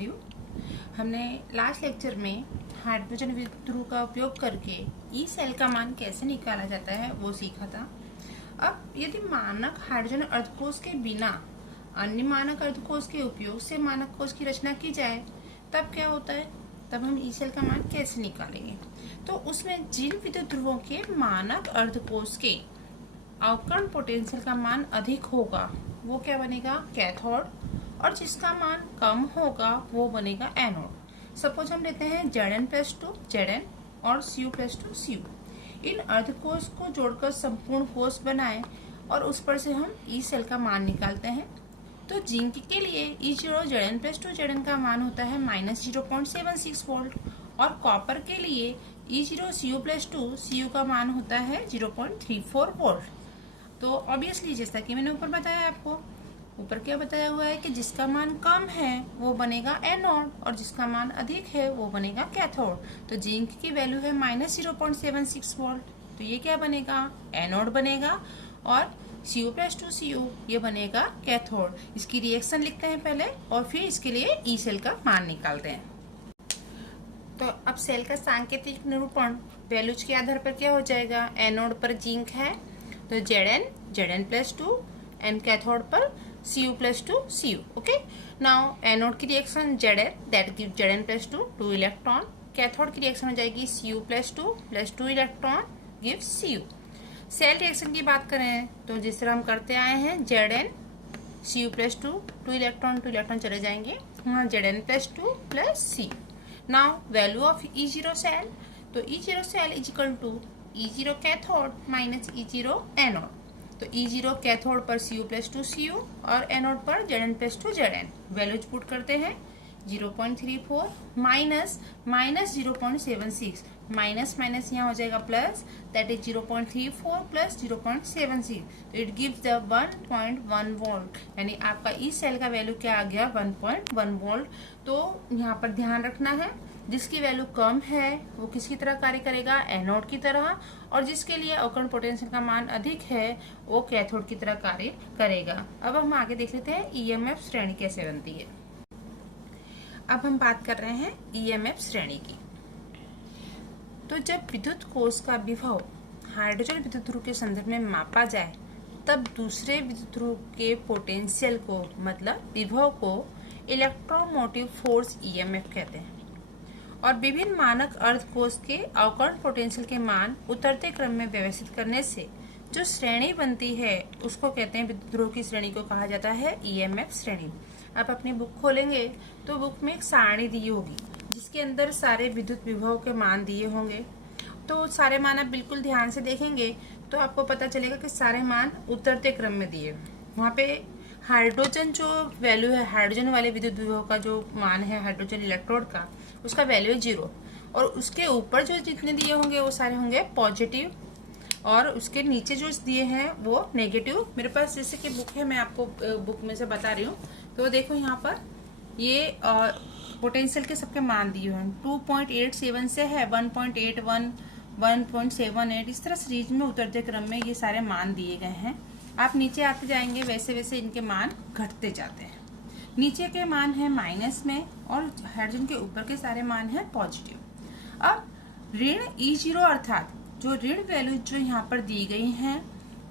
Are you. हमने last lecture में hydrogen विद्युत ध्रुव का उपयोग करके ई सेल का मान कैसे निकाला जाता है वो सीखा था। अब यदि मानक हाइड्रोजन अर्धकोश के बिना अन्य मानक अर्धकोश के उपयोग से मानक कोश की रचना की जाए तब क्या होता है, तब हम ई सेल का मान कैसे निकालेंगे। तो उसमें जिन विद्युत ध्रुवों के मानक अर्धकोश के अवकर्ण पोटेंशियल का मान अधिक होगा वो क्या बनेगा, कैथोड, और जिसका मान कम होगा वो बनेगा एनोड। सपोज हम लेते हैं Zn+2 Zn और Cu+2 Cu। इन अर्धकोश को जोड़कर संपूर्ण कोश बनाएं और उस पर से हम ई सेल का मान निकालते हैं। तो जिंक के लिए E0 Zn+2 Zn का मान होता है -0.76 वोल्ट और कॉपर के लिए E0 Cu+2 Cu का मान होता है 0.34 वोल्ट। तो ऑब्वियसली जैसा कि मैंने ऊपर बताया आपको, ऊपर क्या बताया हुआ है कि जिसका मान कम है वो बनेगा एनोड और जिसका मान अधिक है वो बनेगा कैथोड। तो जिंक की वैल्यू है -0.76 वोल्ट, तो ये क्या बनेगा, एनोड बनेगा, और Cu+2 Cu ये बनेगा कैथोड। इसकी रिएक्शन लिखते हैं पहले और फिर इसके लिए ई सेल का मान निकालते हैं। तो अब सेल का सांकेतिक निरूपण वैल्यूज के आधार पर क्या हो जाएगा, एनोड पर जिंक है तो Zn+2 एंड कैथोड पर Cu+2 Cu। Okay, now anode की reaction Zn that give Zn+2 2 electron, cathode की रिएक्शन हो जाएगी Cu+2 + 2 electron give Cu। Cell reaction की बात करें तो जिस तरह हम करते आए हैं Zn Cu+2 2 इलेक्ट्रॉन चले जाएंगे, हाँ Zn+2 + C। Now value of E0 cell, तो E0 cell is equal to E0 cathode -E0 anode. तो E0 कैथोड पर Cu+2 Cu और एनोड पर Zn+2 Zn। वैल्यूज पुट करते हैं 0.34 -0.76, माइनस यहाँ हो जाएगा प्लस, दैट इज 0.34 + 0.76, तो इट गिव्स द 1.1 वोल्ट, यानी आपका ई सेल का वैल्यू क्या आ गया, 1.1 वोल्ट। तो यहाँ पर ध्यान रखना है, जिसकी वैल्यू कम है वो किसकी तरह कार्य करेगा, एनोड की तरह, और जिसके लिए अवकर्ण पोटेंशियल का मान अधिक है वो कैथोड की तरह कार्य करेगा। अब हम आगे देख लेते हैं ईएमएफ श्रेणी कैसे बनती है। अब हम बात कर रहे हैं ईएमएफ श्रेणी की। तो जब विद्युत कोश का विभव हाइड्रोजन विद्युत ध्रुव के संदर्भ में मापा जाए तब दूसरे विद्युत ध्रुव के पोटेंशियल को, मतलब विभव को, इलेक्ट्रोमोटिव फोर्स ईएमएफ कहते हैं। और विभिन्न मानक अर्धकोश के अवकर्ण पोटेंशियल के मान उतरते क्रम में व्यवस्थित करने से जो श्रेणी बनती है उसको कहते हैं, विद्युत ध्रुव की श्रेणी को कहा जाता है ईएमएफ श्रेणी। आप अपनी बुक खोलेंगे तो बुक में एक सारणी दी होगी जिसके अंदर सारे विद्युत विभव के मान दिए होंगे। तो सारे मान आप बिल्कुल ध्यान से देखेंगे तो आपको पता चलेगा कि सारे मान उतरते क्रम में दिए। वहाँ पे हाइड्रोजन जो वैल्यू है, हाइड्रोजन वाले विद्युत विभव का जो मान है हाइड्रोजन इलेक्ट्रोड का, उसका वैल्यू है 0, और उसके ऊपर जो जितने दिए होंगे वो सारे होंगे पॉजिटिव, और उसके नीचे जो दिए हैं वो नेगेटिव। मेरे पास जैसे कि बुक है, मैं आपको बुक में से बता रही हूँ। तो देखो यहाँ पर ये पोटेंशियल के सबके मान दिए हैं, 2.87 से है 1.81, 1.78, इस तरह सीरीज में उतरते क्रम में ये सारे मान दिए गए हैं। आप नीचे आते जाएंगे वैसे वैसे इनके मान घटते जाते हैं। नीचे के मान है माइनस में और हाइड्रोजन के ऊपर के सारे मान है पॉजिटिव। अब ऋण E0 अर्थात जो ऋण वैल्यू जो यहाँ पर दी गई हैं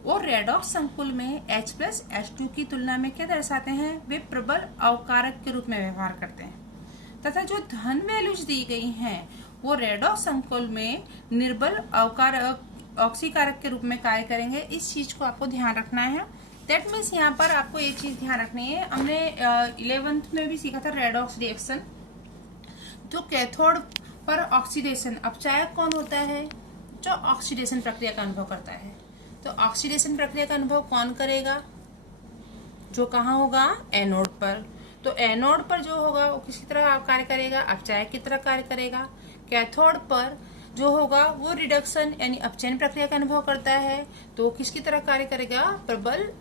वो रेडॉक्स संकुल में H+H2 की तुलना में क्या दर्शाते हैं, वे प्रबल अवकारक के रूप में व्यवहार करते हैं, तथा जो धन वैल्यूज दी गई हैं वो रेडॉक्स संकुल में निर्बल अवकारक ऑक्सीकारक के रूप में कार्य करेंगे। इस चीज को आपको ध्यान रखना है। दैट मीन्स यहाँ पर आपको एक चीज ध्यान रखनी है, हमने 11th में भी सीखा था रेडॉक्स रिएक्शन। जो कैथोड पर ऑक्सीडेशन अपचायक कौन होता है, जो ऑक्सीडेशन प्रक्रिया का अनुभव करता है। तो ऑक्सीडेशन प्रक्रिया का अनुभव कौन करेगा, जो कहाँ होगा, एनोड पर। तो एनोड पर जो होगा वो किसकी तरह कार्य करेगा, अपचायक की तरह कार्य करेगा। कैथोड पर जो होगा वो रिडक्शन यानी अपचयन प्रक्रिया का अनुभव करता है, तो किसकी तरह कार्य करेगा, प्रबल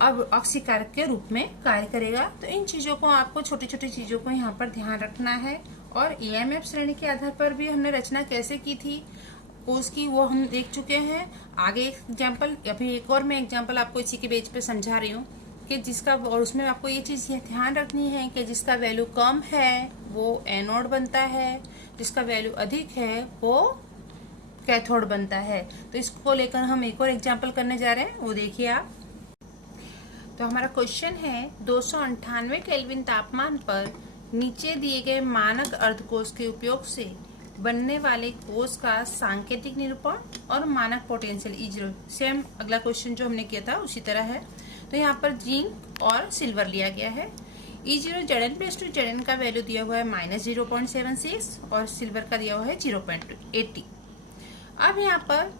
अब ऑक्सीकारक के रूप में कार्य करेगा। तो इन चीजों को आपको, छोटी छोटी चीजों को यहाँ पर ध्यान रखना है। और ईएमएफ श्रेणी के आधार पर भी हमने रचना कैसे की थी उसकी वो हम देख चुके हैं। आगे एक एग्जाम्पल, अभी एक और मैं एग्जाम्पल आपको इसी के बेस पे समझा रही हूँ। कि जिसका, और उसमें आपको ये चीज़ ध्यान रखनी है कि जिसका वैल्यू कम है वो एनोड बनता है, जिसका वैल्यू अधिक है वो कैथोड बनता है। तो इसको लेकर हम एक और एग्जाम्पल करने जा रहे हैं, वो देखिए आप। तो हमारा क्वेश्चन है 298 केल्विन तापमान पर नीचे दिए गए मानक अर्धकोश के उपयोग से बनने वाले कोष का सांकेतिक निरूपण और मानक पोटेंशियल E0। सेम अगला क्वेश्चन जो हमने किया था उसी तरह है। तो यहाँ पर जिंक और सिल्वर लिया गया है। E0 Zn+2 Zn का वैल्यू दिया हुआ है -0.76 और सिल्वर का दिया हुआ है 0.80। अब यहाँ पर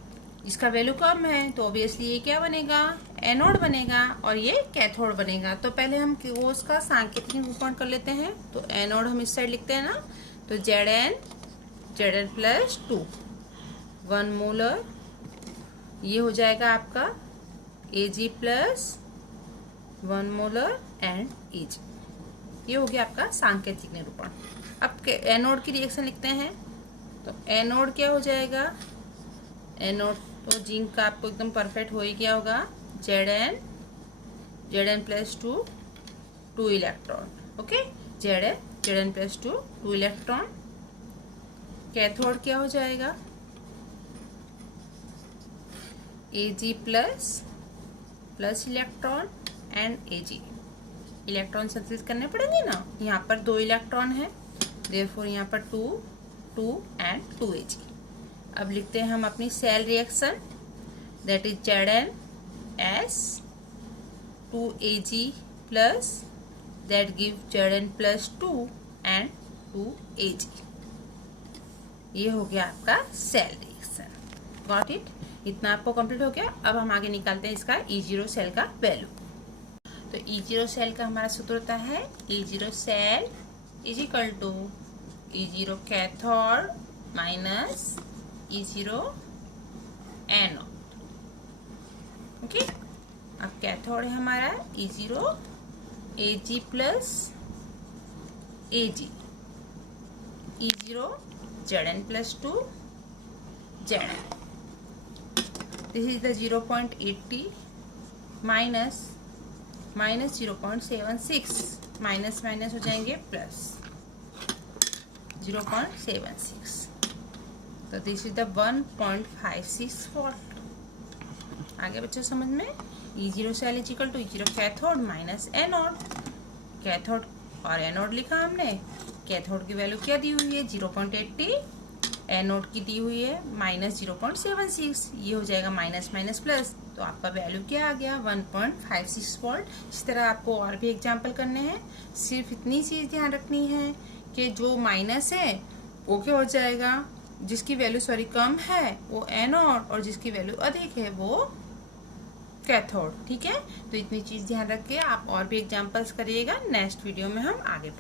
इसका वैल्यू कम है तो ऑब्वियसली ये क्या बनेगा, एनोड बनेगा और ये कैथोड बनेगा। तो पहले हम कोष का सांकेतिक निरूपण कर लेते हैं। तो एनोड हम इस साइड लिखते हैं ना, तो Zn+2 1 मोलर, ये हो जाएगा आपका Ag+1 मोलर एंड Ag। ये हो गया आपका सांकेतिक निरूपण। अब एनोड की रिएक्शन लिखते हैं। तो एनोड क्या हो जाएगा, एनोड तो जिंक का आपको एकदम परफेक्ट हो ही गया होगा, Zn+2 2 electron. Okay, Zn+2 2 electron. Cathode क्या हो जाएगा, Ag plus electron and Ag। Electron संतुलित करने पड़ेंगे ना, यहाँ पर 2 इलेक्ट्रॉन है, देयरफॉर यहाँ पर 2 एंड 2 Ag। अब लिखते हैं हम अपनी cell reaction, that is Zn+2 Ag plus that give Zn+2 and 2 Ag। ये हो गया आपका सेल रिएक्शन। गॉट इट, इतना आपको कंप्लीट हो गया। अब हम आगे निकालते हैं इसका E0 सेल का वैल्यू। तो E0 सेल का हमारा सूत्र होता है E0 cell is equal to E0 cathode minus E0 anode. Okay, अब कैथोड है हमारा E0 Ag plus Ag, E0 Zn+2 Zn। This is the 0.80 minus 0.76, minus minus हो जाएंगे प्लस 0.76। तो दिस इज द 1.56 वोल्ट। आगे बच्चों समझ में, E0 cell is equal to E0 cathode minus anode. Cathode और एनोड लिखा हमने। कैथोड की वैल्यू क्या दी हुई है 0.80, एनोड की दी हुई है -0.76। ये हो जाएगा माइनस माइनस प्लस, तो आपका वैल्यू क्या आ गया 1.56 वोल्ट। इस तरह आपको और भी एग्जाम्पल करने हैं। सिर्फ इतनी चीज ध्यान रखनी है कि जो माइनस है वो क्या हो जाएगा, जिसकी वैल्यू कम है वो एनोड और जिसकी वैल्यू अधिक है वो कैथोड। ठीक है, तो इतनी चीज ध्यान रख के आप और भी एग्जाम्पल्स करिएगा। नेक्स्ट वीडियो में हम आगे